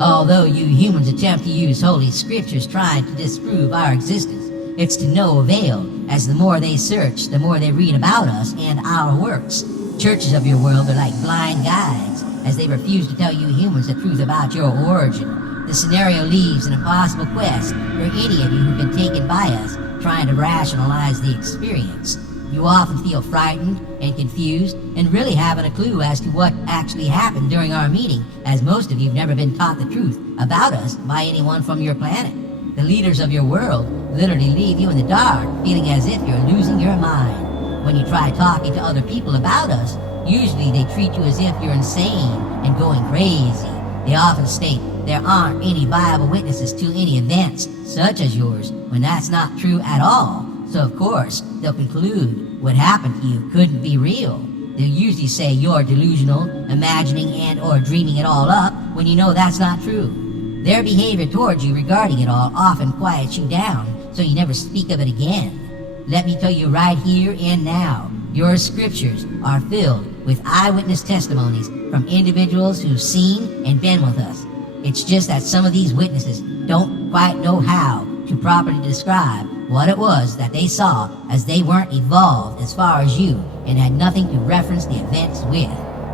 Although you humans attempt to use holy scriptures trying to disprove our existence, it's to no avail, as the more they search, the more they read about us and our works. Churches of your world are like blind guides, as they refuse to tell you humans the truth about your origin. The scenario leaves an impossible quest for any of you who've been taken by us trying to rationalize the experience. You often feel frightened and confused and really haven't a clue as to what actually happened during our meeting, as most of you have never been taught the truth about us by anyone from your planet. The leaders of your world literally leave you in the dark, feeling as if you're losing your mind. When you try talking to other people about us, usually they treat you as if you're insane and going crazy. They often state there aren't any viable witnesses to any events such as yours, when that's not true at all. So of course, they'll conclude what happened to you couldn't be real. They'll usually say you're delusional, imagining and or dreaming it all up, when you know that's not true. Their behavior towards you regarding it all often quiets you down, so you never speak of it again. Let me tell you right here and now, your scriptures are filled with eyewitness testimonies from individuals who've seen and been with us. It's just that some of these witnesses don't quite know how to properly describe what it was that they saw, as they weren't evolved as far as you and had nothing to reference the events with.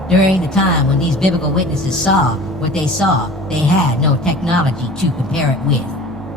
During the time when these biblical witnesses saw what they saw, they had no technology to compare it with.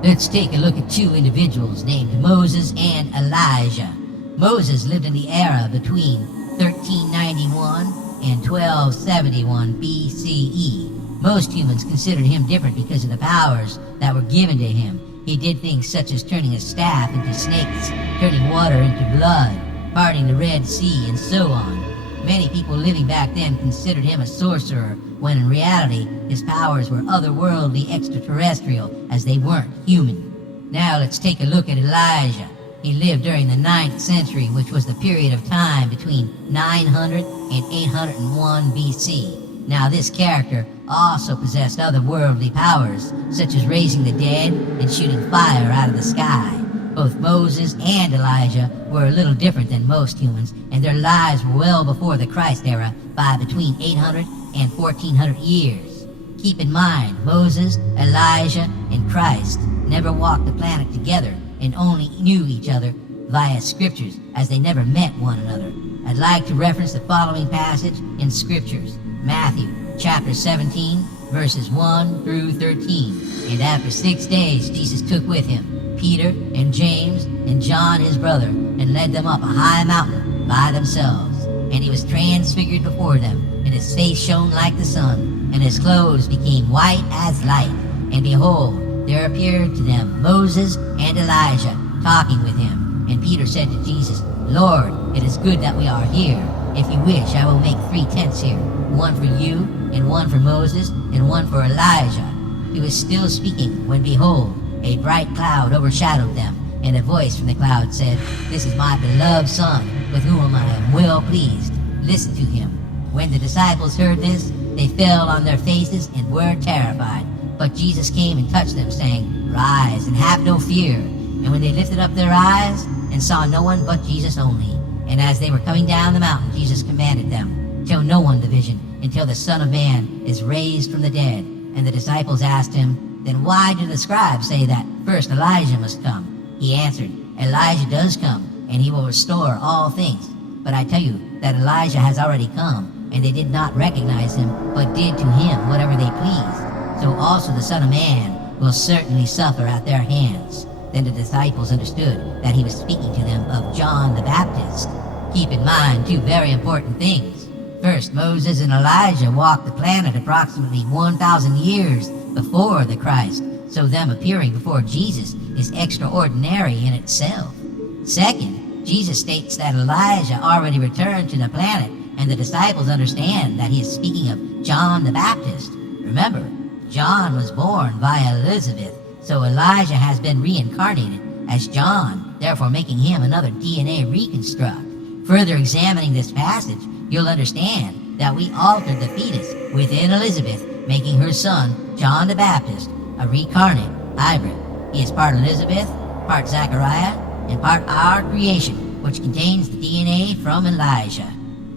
Let's take a look at two individuals named Moses and Elijah. Moses lived in the era between 1391 and 1271 BCE. Most humans considered him different because of the powers that were given to him. He did things such as turning a staff into snakes, turning water into blood, parting the Red Sea, and so on. Many people living back then considered him a sorcerer, when in reality his powers were otherworldly, extraterrestrial, as they weren't human. Now let's take a look at Elijah. He lived during the 9th century, which was the period of time between 900 and 801 BC. Now this character also possessed otherworldly powers, such as raising the dead and shooting fire out of the sky. Both Moses and Elijah were a little different than most humans, and their lives were well before the Christ era by between 800 and 1400 years. Keep in mind, Moses, Elijah, and Christ never walked the planet together and only knew each other via scriptures, as they never met one another. I'd like to reference the following passage in scriptures. Matthew chapter 17, verses 1 through 13. And after 6 days Jesus took with him Peter and James and John his brother, and led them up a high mountain by themselves. And he was transfigured before them, and his face shone like the sun, and his clothes became white as light. And behold, there appeared to them Moses and Elijah talking with him. And Peter said to Jesus, Lord, it is good that we are here. If you wish, I will make 3 tents here, one for you, and one for Moses, and one for Elijah. He was still speaking, when behold, a bright cloud overshadowed them, and a voice from the cloud said, This is my beloved Son, with whom I am well pleased. Listen to him. When the disciples heard this, they fell on their faces and were terrified. But Jesus came and touched them, saying, Rise, and have no fear. And when they lifted up their eyes, and saw no one but Jesus only, and as they were coming down the mountain, Jesus commanded them, Tell no one the vision, until the Son of Man is raised from the dead. And the disciples asked him, Then why do the scribes say that first Elijah must come? He answered, Elijah does come, and he will restore all things. But I tell you that Elijah has already come, and they did not recognize him, but did to him whatever they pleased. So also the Son of Man will certainly suffer at their hands. Then the disciples understood that he was speaking to them of John the Baptist. Keep in mind 2 very important things. First, Moses and Elijah walked the planet approximately 1,000 years before the Christ, so them appearing before Jesus is extraordinary in itself. Second, Jesus states that Elijah already returned to the planet, and the disciples understand that he is speaking of John the Baptist. Remember, John was born via Elizabeth, so Elijah has been reincarnated as John, therefore making him another DNA reconstruct. Further examining this passage, you'll understand that we altered the fetus within Elizabeth, making her son, John the Baptist, a reincarnate hybrid. He is part Elizabeth, part Zechariah, and part our creation, which contains the DNA from Elijah.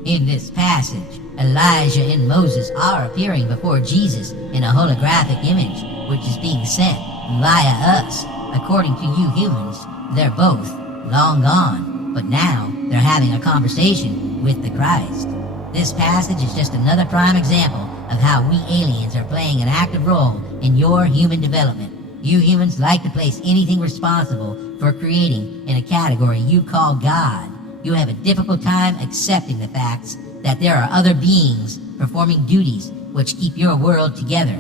In this passage, Elijah and Moses are appearing before Jesus in a holographic image, which is being sent via us. According to you humans, they're both long gone, but now they're having a conversation with the Christ. This passage is just another prime example of how we aliens are playing an active role in your human development. You humans like to place anything responsible for creating in a category you call God. You have a difficult time accepting the facts that there are other beings performing duties which keep your world together.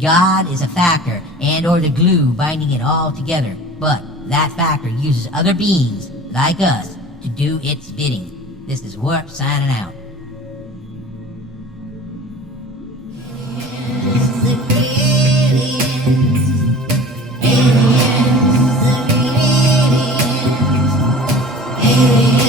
God is a factor and or the glue binding it all together, but that factor uses other beings like us to do its bidding. This is Warp signing out. Aliens.